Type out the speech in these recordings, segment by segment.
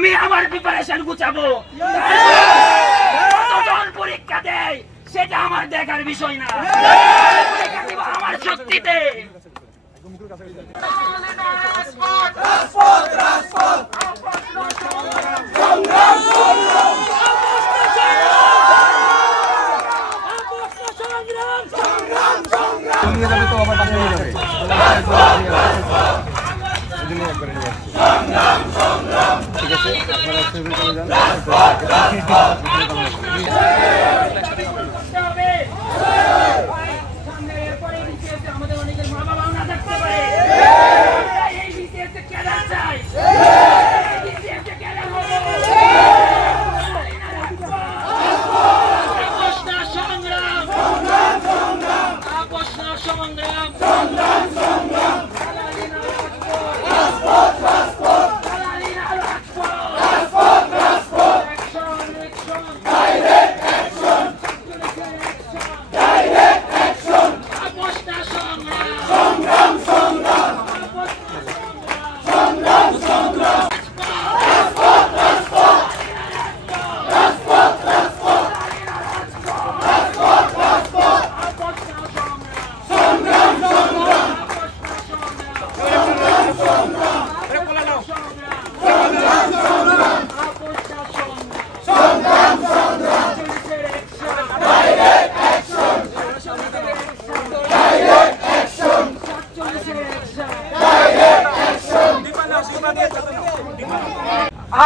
আমি আমার প্রিপারেশন গুছাবো। কতজন পরীক্ষা দেয় সেটা আমার দেখার বিষয় না, আমার শক্তিতে। ঠিক আছে, আপনারা শুরু করে যান। আমাদের অনেকের মা বাবাও না থাকতে পারে, এই বিসিএসে ক্যাডার চাই, বিসিএসে ক্যাডার হবে। সংগ্রাম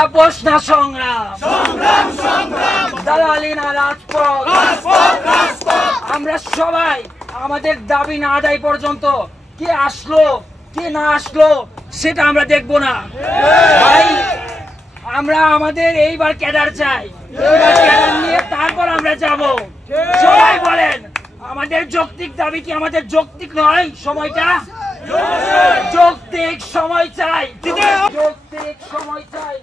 আপোষ না সংগ্রাম, দালালি না রাজপথ। আমরা সবাই আমাদের দাবি না আদায় পর্যন্ত কে আসলো কে না আসলো সেটা আমরা দেখবো না ভাই। আমরা আমাদের এইবার ক্যাডার চাই, এইবার ক্যাডার নিয়ে তারপর আমরা যাব। সবাই বলেন আমাদের যৌক্তিক দাবি কি আমাদের যৌক্তিক নয়? সময়টা যৌক্তিক সময় চাই, যৌক্তিক সময় চাই।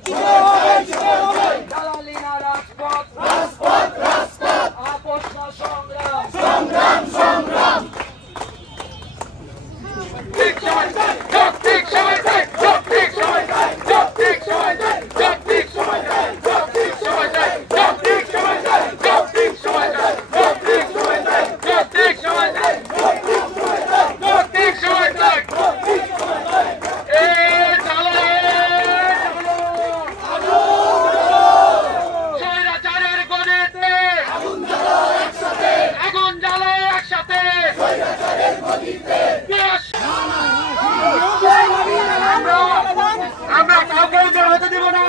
দালালি না রাজপথ, আপোষ না সংগ্রাম, যৌক্তিক সময় চাই, যৌক্তিক সময় চাই, যৌক্তিক সময় চাই, যৌক্তিক সময় চাই, যৌক্তিক সময় চাই, যৌক্তিক সময় চাই, যৌক্তিক সময় চাই, যৌক্তিক সময় চাই, যৌক্তিক সময় চাই, যৌক্তিক সময় চাই, যৌক্তিক সময় চাই। আমরা কাউকে হতে দেব না।